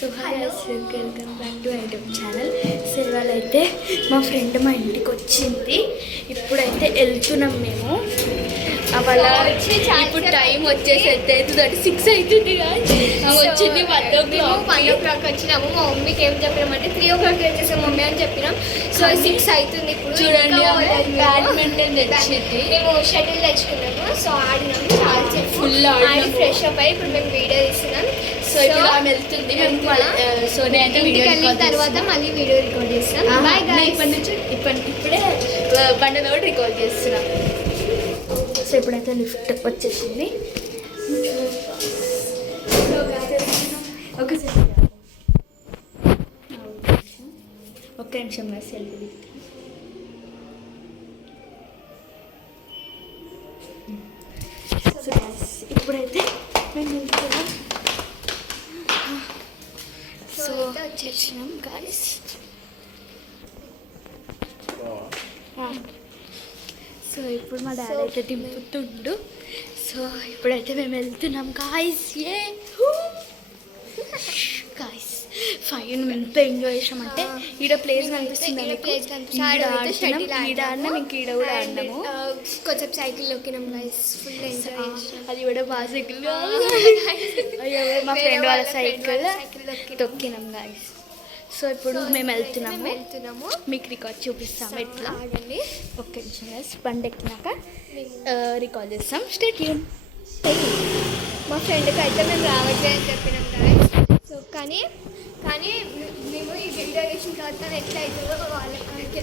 So hi welcome back to item channel. So ఇవాళ అయితే మా ఫ్రెండ్ మా ఇంటికి వచ్చింది. ఇప్పుడైతే వెళ్తున్నాం మేము. వాళ్ళ ఇప్పుడు టైం వచ్చేసి అయితే 6 అవుతుంది కదా. వచ్చింది 1 o'clock వచ్చినాము. మా మమ్మీకి ఏం చెప్పినామంటే 3 o'clock వచ్చేసాం మమ్మీ అని చెప్పినాం. సో 6 అవుతుంది ఇప్పుడు. చూడండి బ్యాడ్మింటన్ తెచ్చింది. మేము షటిల్ తెచ్చుకున్నాము. సో ఆడినాము చాలా ఫుల్ ఆడి ఫ్రెష్ అప్ అయ్యి ఇప్పుడు మేము వీడియో తీస్తున్నాం. సో ఇప్పుడు ఆమె వెళ్తుంది. సో నేను వెళ్ళిన తర్వాత మళ్ళీ వీడియో రికార్డ్ చేస్తాం. ఇప్పటి నుంచి ఇప్పుడే బండలో రికార్డ్ చేస్తున్నాం. సో ఇప్పుడైతే లిఫ్ట్ వచ్చేసింది. ఒక్క నిమిషం సెల్ఫీ. సో ఇప్పుడైతే మేము వెళ్తున్నాం. సో వచ్చేసినాం గాయస్. సో ఇప్పుడు మా డాడీ అయితే దింపుతుండు. సో ఇప్పుడైతే మేము వెళ్తున్నాం గాయస్. గాయస్ ఫైన్ ఎంత ఎంజాయ్ చేసామంటే ఈడ ప్లేస్ కనిపిస్తుంది. ఈడ ఆడినాం, ఇంక ఈడ కూడా ఆడినాము. కొంచెం సైకిల్ తొక్కినాం గైస్. Full enjoy. అది కూడా మా సైకిల్, మా ఫ్రెండ్ వాళ్ళ సైకిల్ తొక్కినాం గాయస్. సో ఇప్పుడు మేము వెళ్తున్నాము. మీకు రికార్డ్ చూపిస్తాము ఎట్లా. ఒక్క నిమిషం గైస్, బండి ఎక్కినాక రికార్డ్ చేస్తాం. Stay tune. మా ఫ్రెండ్కి అయితే మేము రావట్లేదు అని చెప్పినాం గైస్. సో కానీ మేము ఈ వీడియో చేసిన తర్వాత ఎట్లా అవుతుందో వాళ్ళకి